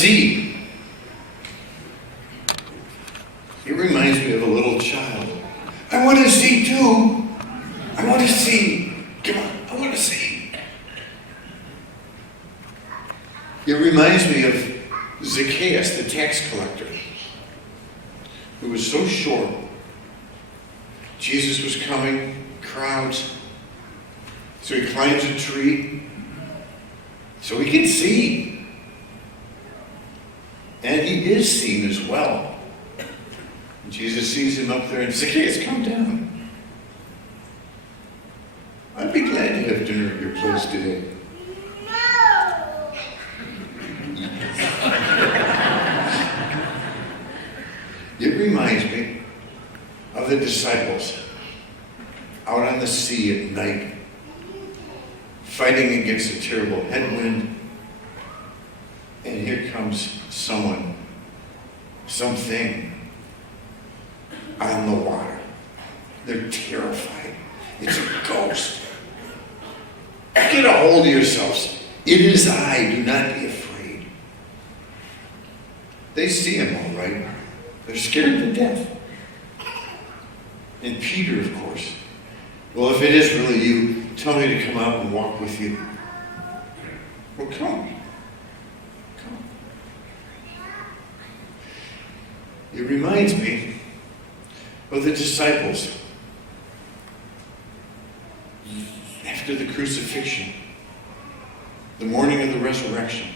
see. It reminds me of a little child. I want to see too. I want to see. Come on, I want to see. It reminds me of Zacchaeus, the tax collector, who was so short. Jesus was coming, crowds. So he climbs a tree so he can see. And he is seen as well. And Jesus sees him up there and Zacchaeus, come down. I'd be glad to have dinner at your place today. It reminds me of the disciples out on the sea at night, fighting against a terrible headwind. And here comes someone, something on the water. They're terrified. It's a ghost. Get a hold of yourselves. It is I. Do not be afraid. They see him all right. They're scared to death. And Peter, of course. Well, if it is really you, tell me to come out and walk with you. Well, come. Come. It reminds me of the disciples after the crucifixion, the morning of the resurrection,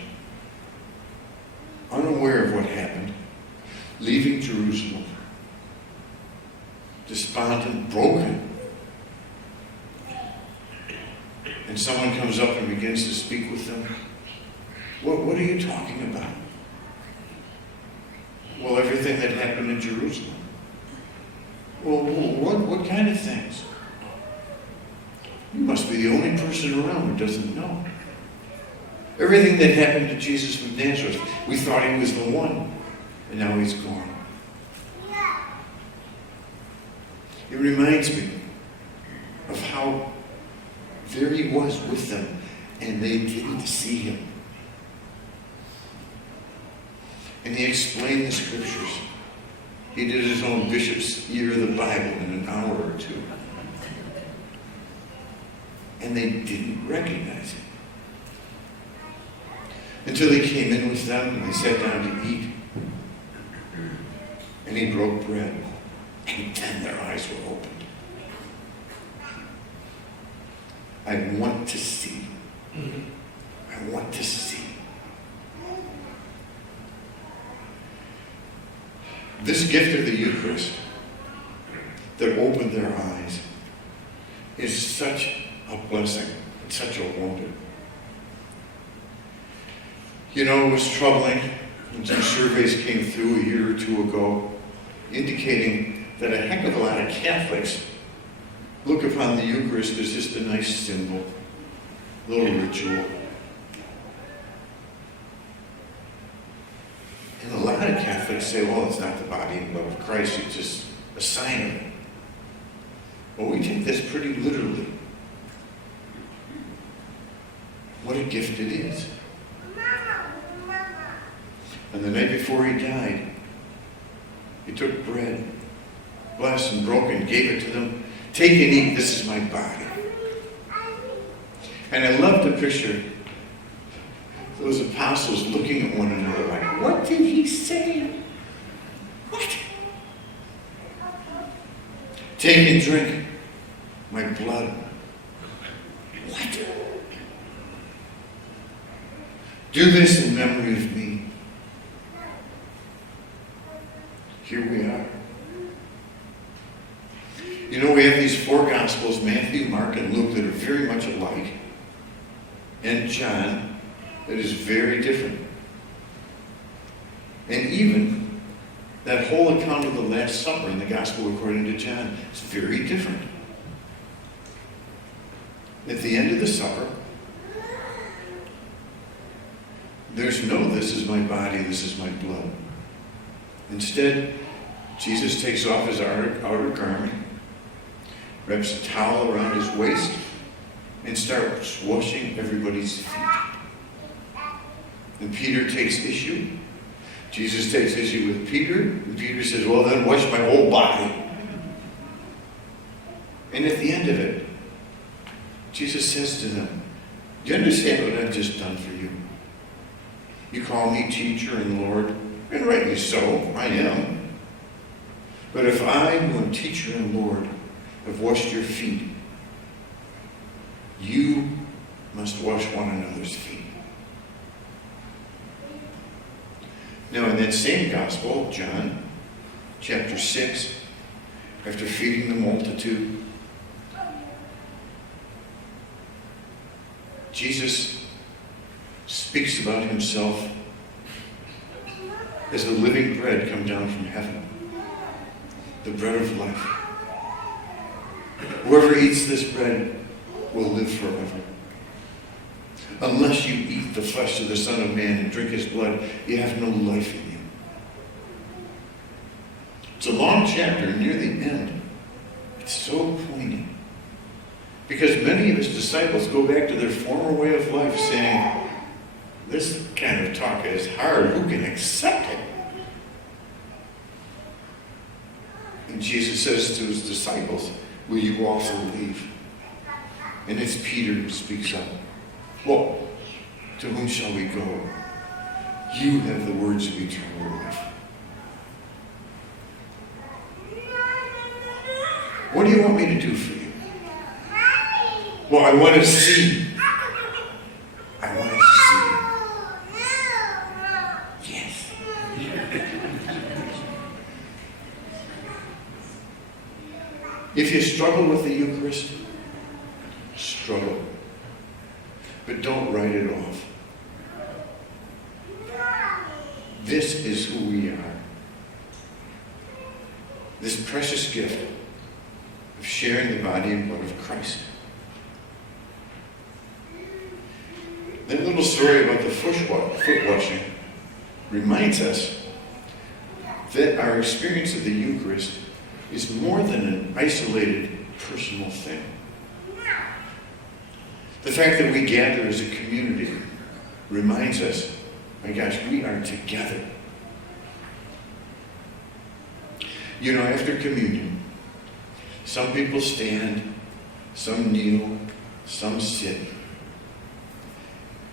unaware of what happened, leaving Jerusalem, despondent, broken. And someone comes up and begins to speak with them. What are you talking about? Well, everything that happened in Jerusalem. Well, what kind of things? You must be the only person around who doesn't know. Everything that happened to Jesus of Nazareth, we thought he was the one, and now he's gone. It reminds me of how there he was with them, and they didn't see him. And he explained the scriptures. He did his own bishop's year of the Bible in an hour or two. And they didn't recognize him. Until he came in with them and they sat down to eat. And he broke bread. And then their eyes were opened. I want to see. I want to see. This gift of the Eucharist that opened their eyes is such a blessing. It's such a wonder. You know, it was troubling when some surveys came through a year or two ago indicating that a heck of a lot of Catholics look upon the Eucharist as just a nice symbol, a little ritual. And a lot of Catholics say, well, it's not the body and blood of Christ, it's just a sign of it. Well, we take this pretty literally. What a gift it is. And the night before he died, he took bread, blessed and broken, gave it to them. Take and eat, this is my body. And I love the picture those apostles looking at one another like, what did he say? What? Take and drink my blood. What? Do this in memory of me. Here we are. You know, we have these four Gospels, Matthew, Mark, and Luke, that are very much alike. And John, that is very different. And even that whole account of the Last Supper in the Gospel according to John is very different. At the end of the supper, there's no, this is my body, this is my blood. Instead, Jesus takes off his outer garment, wraps a towel around his waist, and starts washing everybody's feet. And Peter takes issue. Jesus takes issue with Peter, and Peter says, well, then wash my whole body. And at the end of it, Jesus says to them, do you understand what I've just done for you? You call me teacher and Lord, and rightly so, I am. But if I, who am teacher and Lord, have washed your feet, you must wash one another's feet. Now, in that same gospel, John, chapter 6, after feeding the multitude, Jesus speaks about himself as the living bread come down from heaven, the bread of life. Whoever eats this bread will live forever. Unless you eat the flesh of the Son of Man and drink his blood, you have no life in you. It's a long chapter near the end. It's so poignant. Because many of his disciples go back to their former way of life saying, this kind of talk is hard. Who can accept it? And Jesus says to his disciples, will you also leave? And it's Peter who speaks up. Well, to whom shall we go? You have the words of eternal life. What do you want me to do for you? Well, I want to see. I want to see. Yes. If you struggle with the Eucharist, struggle. But don't write it off. This is who we are. This precious gift of sharing the body and blood of Christ. That little story about the foot washing reminds us that our experience of the Eucharist is more than an isolated personal thing. The fact that we gather as a community reminds us, my gosh, we are together. You know, after communion, some people stand, some kneel, some sit.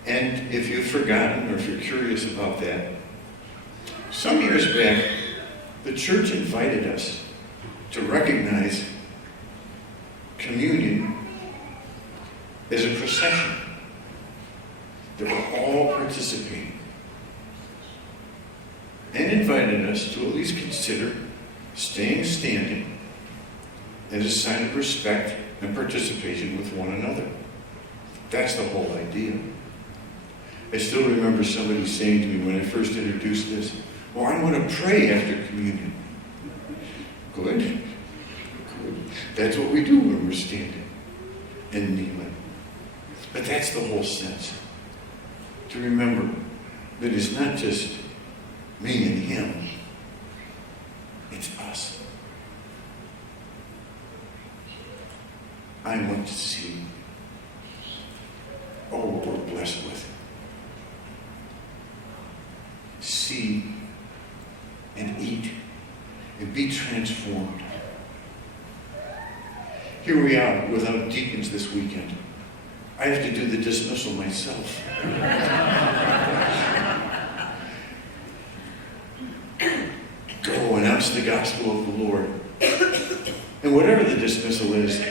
And if you've forgotten or if you're curious about that, some years back, the church invited us to recognize communion as a procession that we're all participating, and invited us to at least consider staying standing as a sign of respect and participation with one another. That's the whole idea. I still remember somebody saying to me when I first introduced this, well, I want to pray after communion. Good. Good. That's what we do when we're standing and kneeling. But that's the whole sense. To remember that it's not just me and him. It's us. I want to see. Oh, what we're blessed with. See and eat and be transformed. Here we are without deacons this weekend. I have to do the dismissal myself. Go announce the gospel of the Lord. And whatever the dismissal is,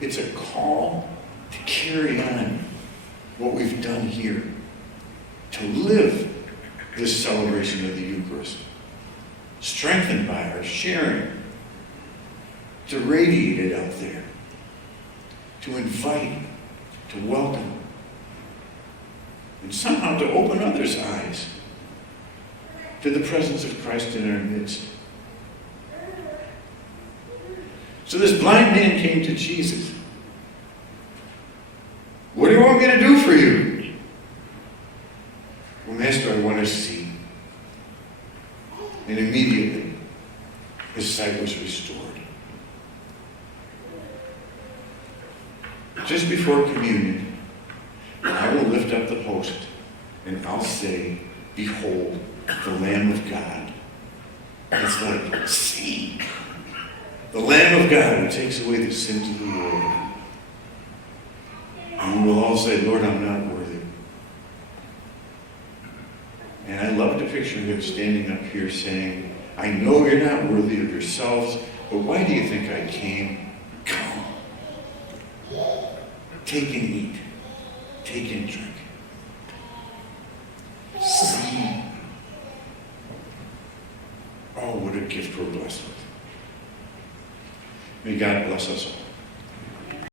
it's a call to carry on what we've done here, to live this celebration of the Eucharist, strengthened by our sharing, to radiate it out there, to invite, to welcome, and somehow to open others' eyes to the presence of Christ in our midst. So this blind man came to Jesus. What do you want me to do for you? Well, Master, I want to see. And immediately, his sight was restored. Just before communion, I will lift up the host and I'll say, Behold, the Lamb of God. It's like, see, the Lamb of God who takes away the sins of the world. And we will all say, Lord, I'm not worthy. And I love the picture of him standing up here saying, I know you're not worthy of yourselves, but why do you think I came? Come. Take and eat. Take and drink. See. Oh, what a gift we're blessed with. May God bless us all.